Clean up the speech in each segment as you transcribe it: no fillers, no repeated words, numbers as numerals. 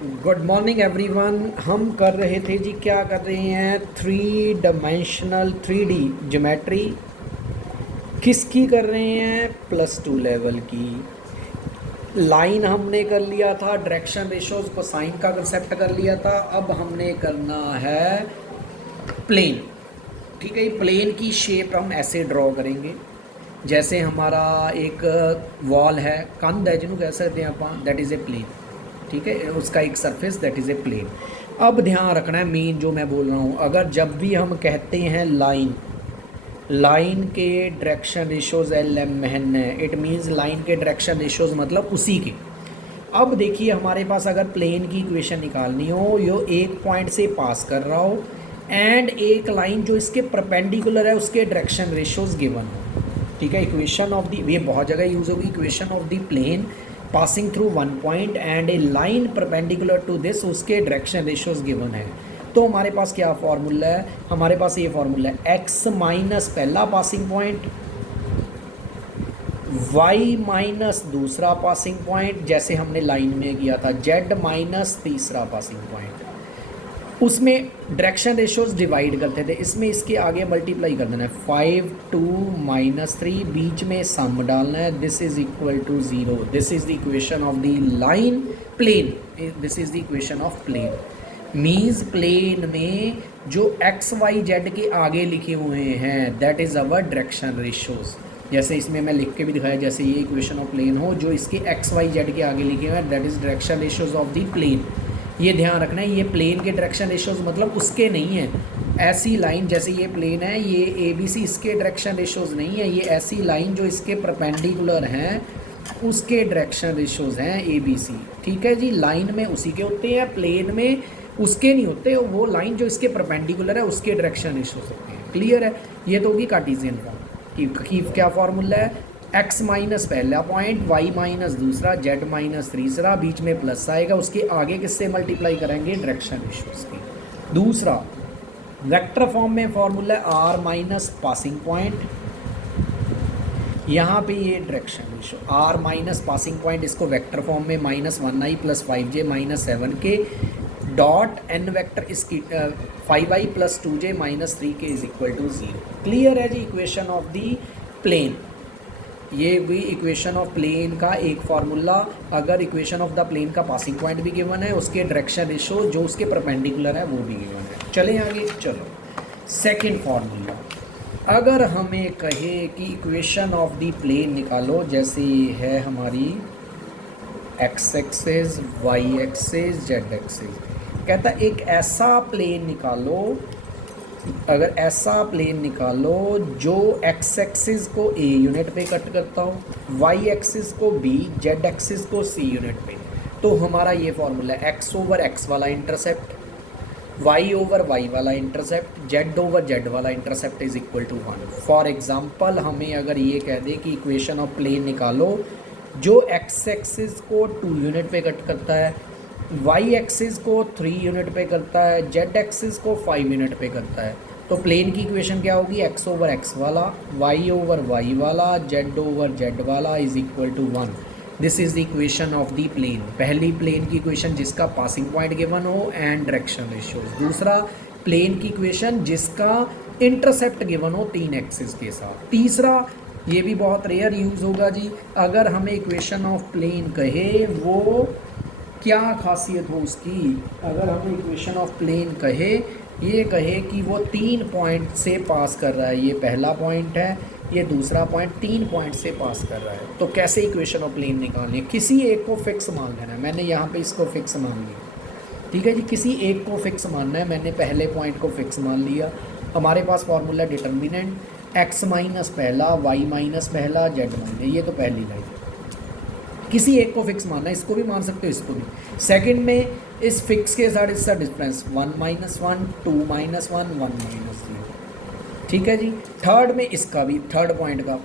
Good morning everyone. हम कर रहे थे जी, क्या कर रहे हैं, थ्री डायमेंशनल 3D ज्योमेट्री। किसकी कर रहे हैं? +2 लेवल की। लाइन हमने कर लिया था, डायरेक्शन रेशोज को साइन का कंसेप्ट कर लिया था। अब हमने करना है प्लेन। ठीक है, प्लेन की शेप हम ऐसे ड्रॉ करेंगे जैसे हमारा एक वॉल है, कंध है जिन्हों कह सकते हैं आप, दैट इज़ ए प्लेन। ठीक है, उसका एक surface that is a plane. अब ध्यान रखना है मेन जो मैं बोल रहा हूँ, अगर जब भी हम कहते हैं लाइन, लाइन के direction ratios l m n है, इट मीन्स लाइन के डायरेक्शन रेशोज मतलब उसी के। अब देखिए हमारे पास अगर प्लेन की इक्वेशन निकालनी हो, यो एक पॉइंट से पास कर रहा हो एंड एक लाइन जो इसके परपेंडिकुलर है उसके डायरेक्शन रेशोज गिवन हो। ठीक है, इक्वेशन ऑफ दी, ये बहुत जगह यूज़ होगी, equation of the plane passing through one point and a line perpendicular to this, उसके डायरेक्शन रेशोज गिवन है। तो हमारे पास क्या फार्मूला है? हमारे पास ये फार्मूला है, एक्स माइनस पहला पासिंग पॉइंट, y माइनस दूसरा पासिंग पॉइंट जैसे हमने लाइन में किया था, z माइनस तीसरा पासिंग पॉइंट। उसमें डायरेक्शन रेशोज डिवाइड करते थे, इसमें इसके आगे मल्टीप्लाई कर देना है, 5 2 -3, बीच में सम डालना है, this is equal to 0। This is the equation of the line plane, this is the equation of plane. Means plane में जो एक्स वाई जेड के आगे लिखे हुए हैं that is our direction ratios. जैसे इसमें मैं लिख के भी दिखाया, जैसे ये इक्वेशन ऑफ प्लेन हो, जो इसके एक्स वाई जेड के आगे लिखे हुए हैं that is direction ratios of the plane. ये ध्यान रखना है, ये प्लेन के डायरेक्शन रेशोज मतलब उसके नहीं है। ऐसी लाइन जैसे ये प्लेन है, ये ए बी सी, इसके डायरेक्शन रेशोज नहीं है। ये ऐसी लाइन जो इसके परपेंडिकुलर हैं उसके डायरेक्शन रेशोज हैं ए बी सी। ठीक है जी, लाइन में उसी के होते हैं, प्लेन में उसके नहीं होते। वो लाइन जो इसके परपेंडिकुलर है उसके डायरेक्शन रेशोज होते हैं। क्लियर है? ये तो होगी कार्टेशियन फॉर्म की क्या फार्मूला है, एक्स माइनस पहला पॉइंट, वाई माइनस दूसरा, जेड माइनस तीसरा, बीच में प्लस आएगा, उसके आगे किससे मल्टीप्लाई करेंगे? डायरेक्शन रेशोज की। दूसरा वेक्टर फॉर्म में फॉर्मूला है आर माइनस पासिंग पॉइंट, यहाँ पे ये direction ratio r minus passing point, इसको वेक्टर फॉर्म में -1i + 5j - 7k dot N vector इसकी 5i + 2j - 3k is equal to 0। Clear है जी? इक्वेशन ऑफ दी प्लेन, ये भी इक्वेशन ऑफ प्लेन का एक फार्मूला। अगर इक्वेशन ऑफ द प्लेन का पासिंग पॉइंट भी गिवन है, उसके डायरेक्शन रेशो जो उसके परपेंडिकुलर है वो भी गिवन है। चलें आगे, चलो सेकंड फार्मूला। अगर हमें कहे कि इक्वेशन ऑफ द प्लेन निकालो, जैसे है हमारी x axis, y axis, z axis, कहता है एक ऐसा प्लेन निकालो, अगर ऐसा प्लेन निकालो जो एक्स एक्सिस को ए यूनिट पे कट करता हो, वाई एक्सिस को बी, जेड एक्सिस को सी यूनिट पे, तो हमारा ये फॉर्मूला है एक्स ओवर एक्स वाला इंटरसेप्ट, वाई ओवर वाई वाला इंटरसेप्ट, जेड ओवर जेड वाला intercept is equal to 1। For example हमें अगर ये कह दे कि इक्वेशन ऑफ प्लेन निकालो जो एक्स एक्सिस को 2 यूनिट पे कट करता है, वाई एक्सिस को 3 यूनिट पे करता है, जेड एक्सिस को 5 यूनिट पे करता है, तो प्लेन की इक्वेशन क्या होगी? एक्स ओवर एक्स वाला, वाई ओवर वाई वाला, जेड ओवर जेड वाला is equal to 1। This is the equation of the plane. पहली प्लेन की इक्वेशन जिसका पासिंग पॉइंट गिवन हो एंड डायरेक्शन रेशियोज। दूसरा प्लेन की इक्वेशन जिसका इंटरसेप्ट गिवन हो 3 एक्सिस के साथ। तीसरा, ये भी बहुत रेयर यूज़ होगा जी, अगर हमें इक्वेशन ऑफ प्लेन कहे वो क्या खासियत हो उसकी, अगर हमें इक्वेशन ऑफ प्लेन कहे, ये कहे कि वो 3 पॉइंट से पास कर रहा है, ये पहला पॉइंट है, ये दूसरा पॉइंट, 3 पॉइंट से पास कर रहा है, तो कैसे इक्वेशन ऑफ प्लेन निकालनी है? किसी एक को फिक्स मान लेना है। मैंने यहाँ पे इसको फिक्स मान लिया। ठीक है जी, किसी एक को फिक्स मानना है। मैंने पहले पॉइंट को फिक्स मान लिया। हमारे पास फॉर्मूला डिटर्मिनेंट एक्स माइनस पहला, वाई माइनस पहला, जेड माइनस, ये तो पहली लाइन। किसी एक को फिक्स मानना है, इसको भी मान सकते हो, इसको भी। सेकंड में इस फिक्स के साथ इसका डिफरेंस 1 - 1, 2 - 1, 1 - 0। ठीक है जी। थर्ड में इसका भी, थर्ड पॉइंट का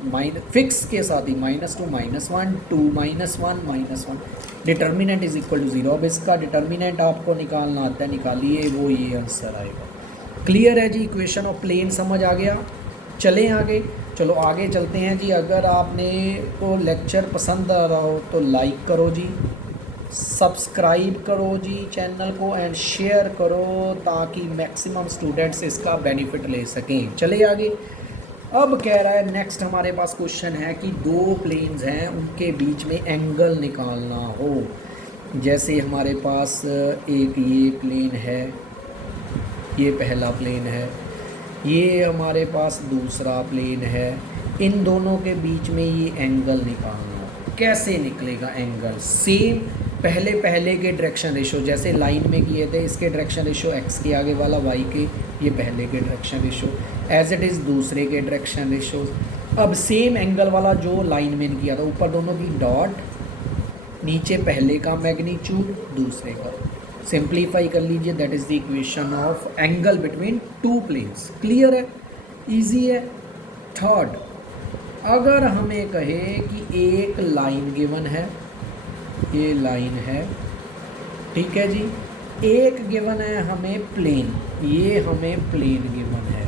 फिक्स के साथ ही -2 - 1, 2 - 1 -1, डिटर्मिनेंट इज इक्वल टू 0। अब इसका डिटर्मिनेंट आपको निकालना आता है, निकालिए, वो ये आंसर आएगा। क्लियर है जी? इक्वेशन ऑफ प्लेन समझ आ गया। चलें आगे, चलो आगे चलते हैं जी। अगर आपने को लेक्चर पसंद आ रहा हो तो लाइक करो जी, सब्सक्राइब करो जी चैनल को एंड शेयर करो ताकि मैक्सिमम स्टूडेंट्स इसका बेनिफिट ले सकें। चले आगे। अब कह रहा है नेक्स्ट हमारे पास क्वेश्चन है कि दो प्लेन्स हैं उनके बीच में एंगल निकालना हो। जैसे हमारे पास एक ये प्लेन है, ये पहला प्लेन है, ये हमारे पास दूसरा प्लेन है, इन दोनों के बीच में ये एंगल निकालना हो। कैसे निकलेगा एंगल? सेम पहले के डायरेक्शन रेशो जैसे लाइन में किए थे, इसके डायरेक्शन रेशो एक्स के आगे वाला वाई के, ये पहले के direction ratio as it is दूसरे के डायरेक्शन रेशो। अब सेम एंगल वाला जो लाइन में किया था, ऊपर दोनों की डॉट, नीचे पहले का मैग्नीट्यूड दूसरे का, सिंप्लीफाई कर लीजिए, that is the equation of angle between two planes. Clear है, इजी है। थर्ड, अगर हमें कहे कि एक लाइन गिवन है, ये लाइन है, ठीक है जी, एक गिवन है हमें प्लेन, ये हमें प्लेन गिवन है।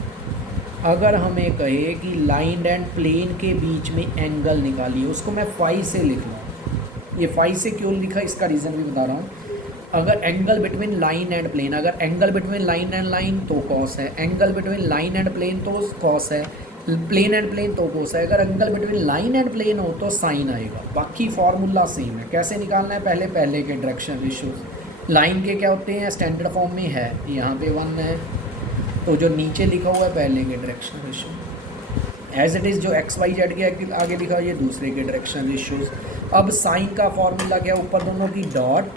अगर हमें कहे कि लाइन एंड प्लेन के बीच में एंगल निकालिए, उसको मैं फाई से लिख लूँ। ये फाई से क्यों लिखा, इसका रीज़न भी बता रहा हूँ। अगर angle between line and plane, अगर angle between line and line तो कॉस है, angle between line and plane तो कॉस है, प्लेन एंड प्लेन तो कोस है। अगर angle between line and plane हो तो साइन आएगा। बाकी फार्मूला सेम है। कैसे निकालना है? पहले के डायरेक्शन रेशियोज लाइन के क्या होते हैं, स्टैंडर्ड फॉर्म में है, यहाँ पे 1 है, तो जो नीचे लिखा हुआ है पहले के direction ratio, as it is जो एक्स वाई जेड के आगे लिखा हुआ है ये दूसरे के डायरेक्शन रेशियोज। अब साइन का फॉर्मूला क्या, ऊपर दोनों की डॉट,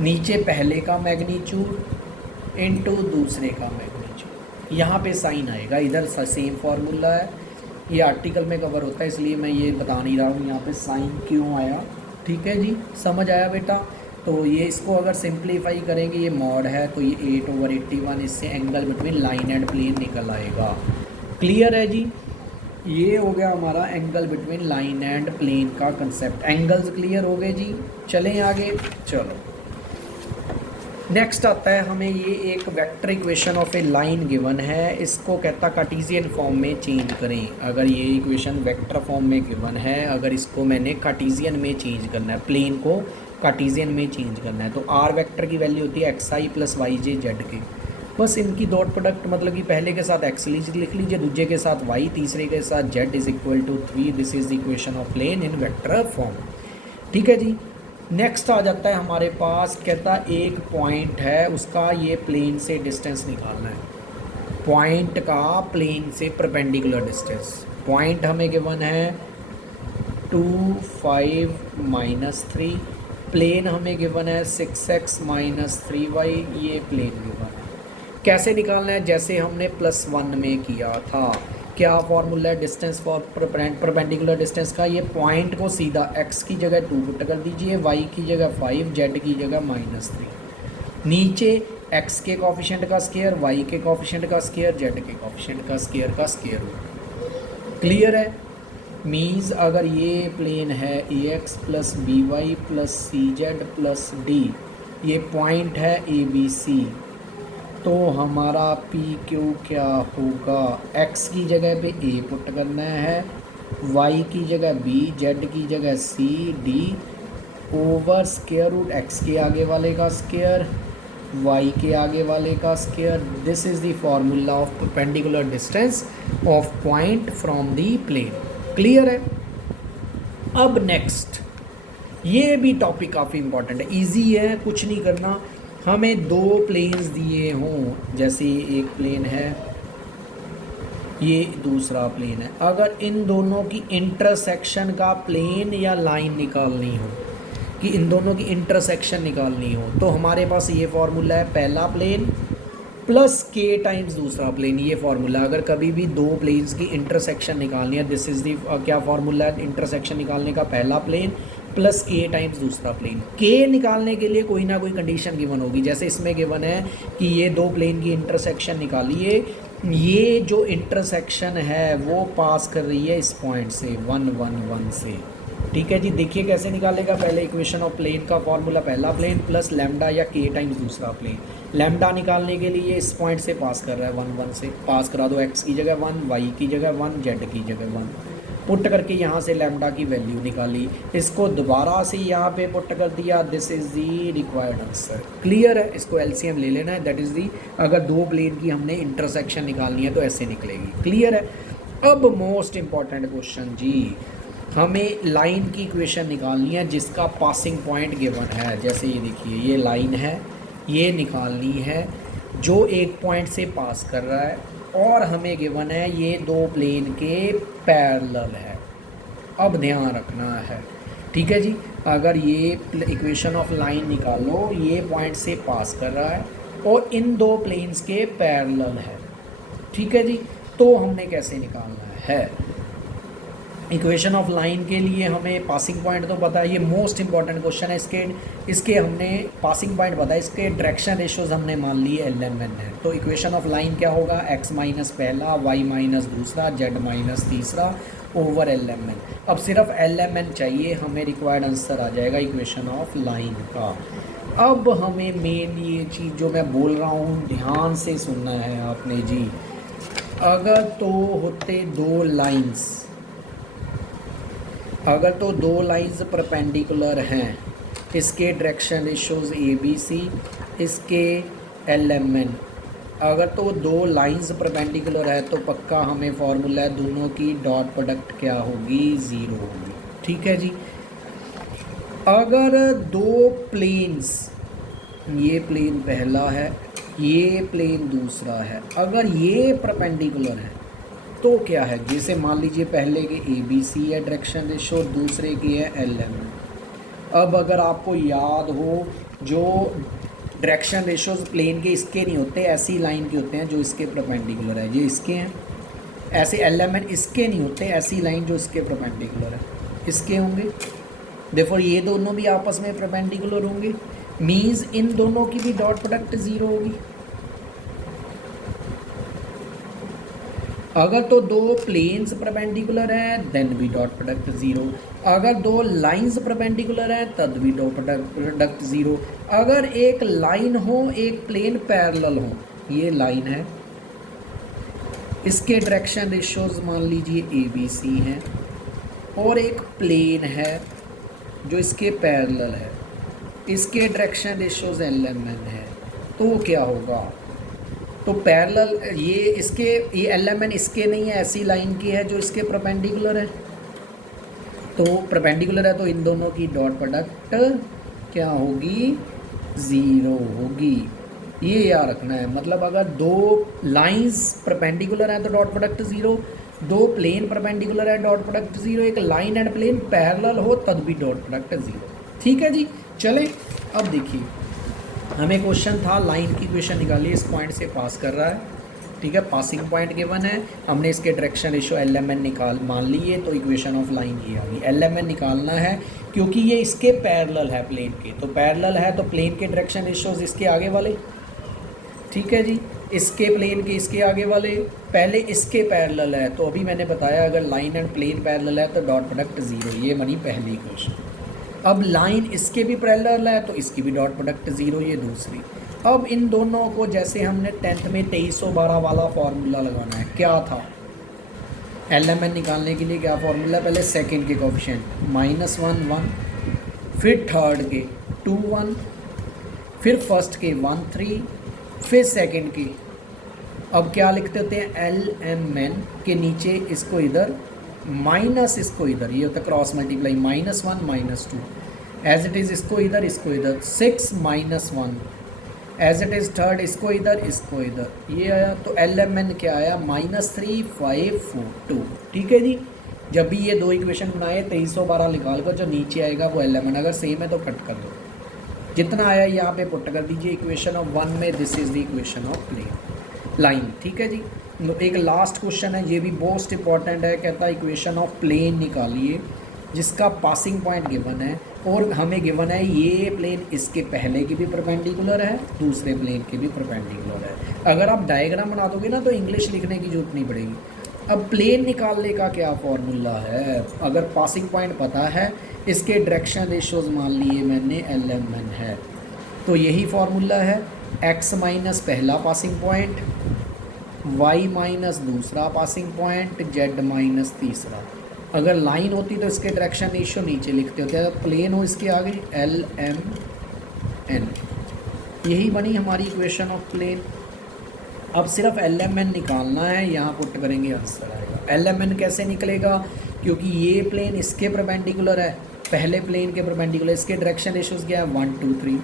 नीचे पहले का मैग्नीट्यूड इनटू दूसरे का मैग्नीट्यूड, यहाँ पे साइन आएगा। इधर सेम फार्मूला है, ये आर्टिकल में कवर होता है इसलिए मैं ये बता नहीं रहा हूँ यहाँ पे साइन क्यों आया। ठीक है जी, समझ आया बेटा? तो ये इसको अगर सिंप्लीफाई करेंगे, ये मॉड है तो ये 8/81, इससे angle between line and plane निकल आएगा। क्लियर है जी? ये हो गया हमारा angle between line and plane का कंसेप्ट। एंगल्स क्लियर हो गए जी? चलें आगे। चलो नेक्स्ट आता है हमें ये एक vector equation of A line given है, इसको कहता कार्टेशियन फॉर्म में चेंज करें। अगर ये इक्वेशन वेक्टर फॉर्म में गिवन है, अगर इसको मैंने कार्टेशियन में चेंज करना है, प्लेन को कार्टेशियन में चेंज करना है, तो आर वेक्टर की वैल्यू होती है एक्स आई प्लस वाई जे जेड के। बस इनकी डॉट प्रोडक्ट मतलब कि पहले के साथ एक्स लिख लीजिए, दूसरे के साथ वाई, तीसरे के साथ z is equal to 3। This is the equation of plane in vector form. ठीक है जी। नेक्स्ट आ जाता है हमारे पास, कहता एक पॉइंट है, उसका ये प्लेन से डिस्टेंस निकालना है। पॉइंट का प्लेन से परपेंडिकुलर डिस्टेंस, पॉइंट हमें गिवन है 2, 5, -3, प्लेन हमें गिवन है 6x - 3y, ये प्लेन गिवन है। कैसे निकालना है? जैसे हमने +1 में किया था। क्या फॉर्मूला है डिस्टेंस फॉर परपेंडिकुलर डिस्टेंस का? ये पॉइंट को सीधा x की जगह 2 पुट कर दीजिए, y की जगह 5, z की जगह -3। नीचे x के कोफिशिएंट का स्क्वायर, y के कोफिशिएंट का स्क्वायर, z के कोफिशिएंट का स्क्वायर रूट। क्लियर है? मीन्स अगर ये प्लेन है ax + by + cz + d, ये पॉइंट है ABC, तो हमारा पी क्यू क्या होगा? x की जगह पे a पुट करना है, y की जगह b, z की जगह c, d over square root x के आगे वाले का स्क्वायर, y के आगे वाले का square. This is the formula of perpendicular distance of point from the plane. Clear है? अब नेक्स्ट, ये भी टॉपिक काफ़ी इंपॉर्टेंट है, इजी है, कुछ नहीं करना। हमें 2 प्लेन्स दिए हों, जैसे एक प्लेन है, ये दूसरा प्लेन है। अगर इन दोनों की इंटरसेक्शन का प्लेन या लाइन निकालनी हो, कि इन दोनों की इंटरसेक्शन निकालनी हो, तो हमारे पास ये फॉर्मूला है, पहला प्लेन प्लस के टाइम्स दूसरा प्लेन, ये फॉर्मूला। अगर कभी भी 2 प्लेन्स की इंटरसेक्शन निकालनी है, दिस इज़ दी क्या फॉर्मूला है इंटरसेक्शन निकालने का? पहला प्लेन प्लस के टाइम्स दूसरा प्लेन। के निकालने के लिए कोई ना कोई कंडीशन गिवन होगी, जैसे इसमें गिवन है कि ये 2 प्लेन की इंटरसेक्शन निकालिए, ये जो इंटरसेक्शन है वो पास कर रही है इस पॉइंट से 1, 1, 1 से। ठीक है जी, देखिए कैसे निकालेगा। पहले इक्वेशन ऑफ प्लेन का फॉर्मूला, पहला प्लेन प्लस लैम्डा या के टाइम्स दूसरा प्लेन। लैम्डा निकालने के लिए इस पॉइंट से पास कर रहा है 1, 1 से, पास करा दो, x की जगह 1, y की जगह 1, z की जगह 1। पुट करके यहाँ से लैम्डा की वैल्यू निकाली, इसको दोबारा से यहाँ पे पुट कर दिया, this is the required answer. Clear है? इसको एलसीएम ले लेना है, दैट इज़ दी, अगर दो प्लेन की हमने इंटरसेक्शन निकालनी है तो ऐसे निकलेगी। क्लियर है? अब मोस्ट इम्पॉर्टेंट क्वेश्चन जी, हमें लाइन की इक्वेशन निकालनी है जिसका पासिंग पॉइंट गिवन है। जैसे ये देखिए, ये लाइन है, ये निकालनी है जो एक पॉइंट से पास कर रहा है, और हमें गिवन है ये दो प्लेन के पैरेलल है। अब ध्यान रखना है, ठीक है जी, अगर ये इक्वेशन ऑफ लाइन निकालो, ये पॉइंट से पास कर रहा है और इन दो प्लेन्स के पैरेलल है, ठीक है जी, तो हमने कैसे निकालना है? इक्वेशन ऑफ लाइन के लिए हमें पासिंग पॉइंट तो पता है, ये मोस्ट इंपॉर्टेंट क्वेश्चन है। इसके हमने पासिंग पॉइंट पता है, इसके डायरेक्शन रेशियोज हमने मान लिए LMN है। तो इक्वेशन ऑफ लाइन क्या होगा? x माइनस पहला, y माइनस दूसरा, z माइनस तीसरा ओवर LMN। अब सिर्फ LMN चाहिए, हमें रिक्वायर्ड आंसर आ जाएगा इक्वेशन ऑफ लाइन का। अब हमें मेन ये चीज़ जो मैं बोल रहा हूँ ध्यान से सुनना है आपने जी। अगर तो होते दो लाइंस, अगर तो दो लाइंस परपेंडिकुलर हैं, इसके डायरेक्शन रेशियोज ABC, इसके LMN, अगर तो दो लाइंस परपेंडिकुलर है तो पक्का हमें फॉर्मूला है दोनों की डॉट प्रोडक्ट क्या होगी? 0 होगी, ठीक है जी। अगर दो प्लेन्स, ये प्लेन पहला है, ये प्लेन दूसरा है, अगर ये परपेंडिकुलर है तो क्या है? जैसे मान लीजिए पहले के ABC है डायरेक्शन रेशियो, दूसरे की है LMN। अब अगर आपको याद हो, जो डायरेक्शन रेशियोज प्लेन के इसके नहीं होते, ऐसी लाइन के होते हैं जो इसके परपेंडिकुलर है, ये इसके हैं। ऐसे LMN इसके नहीं होते, ऐसी लाइन जो इसके परपेंडिकुलर है इसके होंगे। देखो ये दोनों भी आपस में परपेंडिकुलर होंगे, मीन्स इन दोनों की भी डॉट प्रोडक्ट 0 होगी। अगर तो दो प्लेन्स परपेंडिकुलर हैं देन भी डॉट प्रोडक्ट 0। अगर दो लाइंस परपेंडिकुलर हैं तब भी डॉट प्रोडक्ट 0। अगर एक लाइन हो, एक प्लेन पैरेलल हो, ये लाइन है, इसके डायरेक्शन रेशियोज मान लीजिए ABC हैं, और एक प्लेन है जो इसके पैरेलल है, इसके डायरेक्शन रेशियोज LMN है, तो क्या होगा? तो पैरेलल ये LMN इसके नहीं है, ऐसी लाइन की है जो इसके परपेंडिकुलर है, तो परपेंडिकुलर है तो इन दोनों की डॉट प्रोडक्ट क्या होगी? 0 होगी। ये याद रखना है, मतलब अगर दो लाइंस परपेंडिकुलर हैं तो डॉट प्रोडक्ट 0, दो प्लेन परपेंडिकुलर है डॉट प्रोडक्ट 0, एक लाइन एंड प्लेन पैरेलल हो तब भी डॉट प्रोडक्ट 0। ठीक है जी, चलें अब देखिए, हमें क्वेश्चन था लाइन की इक्वेशन निकालिए, इस पॉइंट से पास कर रहा है, ठीक है, पासिंग पॉइंट गिवन है, हमने इसके डायरेक्शन रेशियो LMN मान लिए, तो इक्वेशन ऑफ लाइन ये आ गई। LMN निकालना है क्योंकि ये इसके पैरेलल है प्लेन के, तो पैरेलल है तो प्लेन के डायरेक्शन रेशियोज इसके आगे वाले, ठीक है जी, इसके प्लेन के इसके आगे वाले, पहले इसके पैरेलल है, तो अभी मैंने बताया अगर लाइन एंड प्लेन पैरेलल है तो डॉट प्रोडक्ट 0, ये बनी पहली इक्वेशन। अब लाइन इसके भी पैरेलल है तो इसकी भी डॉट प्रोडक्ट 0, ये दूसरी। अब इन दोनों को जैसे हमने 10th में 2312 वाला फार्मूला लगाना है, क्या था? LMN निकालने के लिए क्या फार्मूला? पहले सेकंड के कोफिशिएंट -1 1, फिर थर्ड के 2 1, फिर फर्स्ट के 1 3, फिर सेकंड की। अब क्या लिखते होते हैं? LMN के नीचे इसको इधर माइनस, इसको इधर, ये होता है cross multiply, -1 -2, as it is इसको इधर 6 -1, एज इट इज़ थर्ड इसको इधर ये आया, तो LMN क्या आया? -3 5 4 2। ठीक है जी, जब भी ये दो इक्वेशन बनाए 2312 निकाल कर जो नीचे आएगा वो LMN, अगर सेम है तो कट कर दो, जितना आया यहाँ पे पुट कर दीजिए इक्वेशन ऑफ 1 में, this is the equation of plane line. ठीक है जी, एक लास्ट क्वेश्चन है, ये भी मोस्ट इंपॉर्टेंट है, कहता है इक्वेशन ऑफ प्लेन निकालिए जिसका पासिंग पॉइंट गिवन है, और हमें गिवन है ये प्लेन इसके पहले की भी परपेंडिकुलर है, दूसरे प्लेन के भी परपेंडिकुलर है। अगर आप डायग्राम बना दोगे ना तो इंग्लिश लिखने की जरूरत नहीं पड़ेगी। अब प्लेन निकालने का क्या फॉर्मूला है? अगर पासिंग पॉइंट पता है, इसके डायरेक्शन रेशियोज मान लिए मैंने LMN है, तो यही फार्मूला है, x माइनस पहला पासिंग पॉइंट, y माइनस दूसरा पासिंग पॉइंट, z माइनस तीसरा। अगर लाइन होती तो इसके डायरेक्शन रेशियो नीचे लिखते होते, अगर प्लेन हो इसके आगे एल एम एन, यही बनी हमारी इक्वेशन ऑफ प्लेन। अब सिर्फ एल एम एन निकालना है, यहाँ पुट करेंगे आंसर आएगा। एल एम एन कैसे निकलेगा, क्योंकि ये प्लेन इसके परपेंडिकुलर है, पहले प्लेन के परपेंडिकुलर, इसके डायरेक्शन रेशियोज क्या है 1 2 3,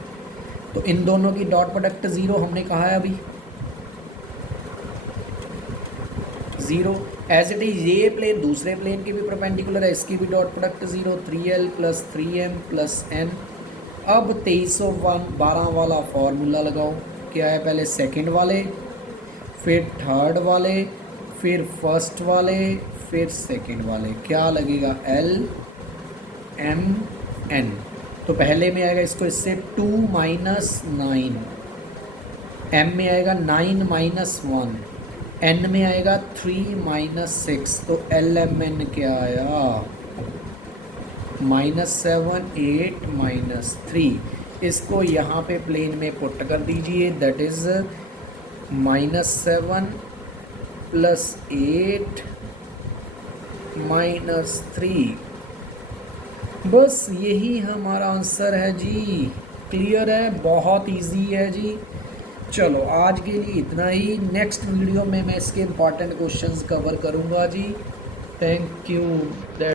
तो इन दोनों की डॉट प्रोडक्ट 0 हमने कहा है अभी 0। एज इट इज ये प्लेन दूसरे प्लेन के भी परपेंडिकुलर है, इसकी भी dot product 0, 3l + 3m + n। अब 2312 वाला फॉर्मूला लगाओ, क्या है, पहले सेकंड वाले, फिर थर्ड वाले, फिर फर्स्ट वाले, फिर सेकंड वाले, क्या लगेगा l m n। तो पहले में आएगा इसको इससे 2 - 9, m में आएगा 9 - 1, n में आएगा 3 - 6, तो एल एम एन क्या आया -7 8 - 3। इसको यहाँ पे प्लेन में पुट कर दीजिए, दैट इज़ -7 + 8 - 3। बस यही हमारा आंसर है जी। क्लियर है, बहुत इजी है जी। चलो आज के लिए इतना ही, नेक्स्ट वीडियो में मैं इसके इम्पॉर्टेंट क्वेश्चंस कवर करूँगा जी। Thank you.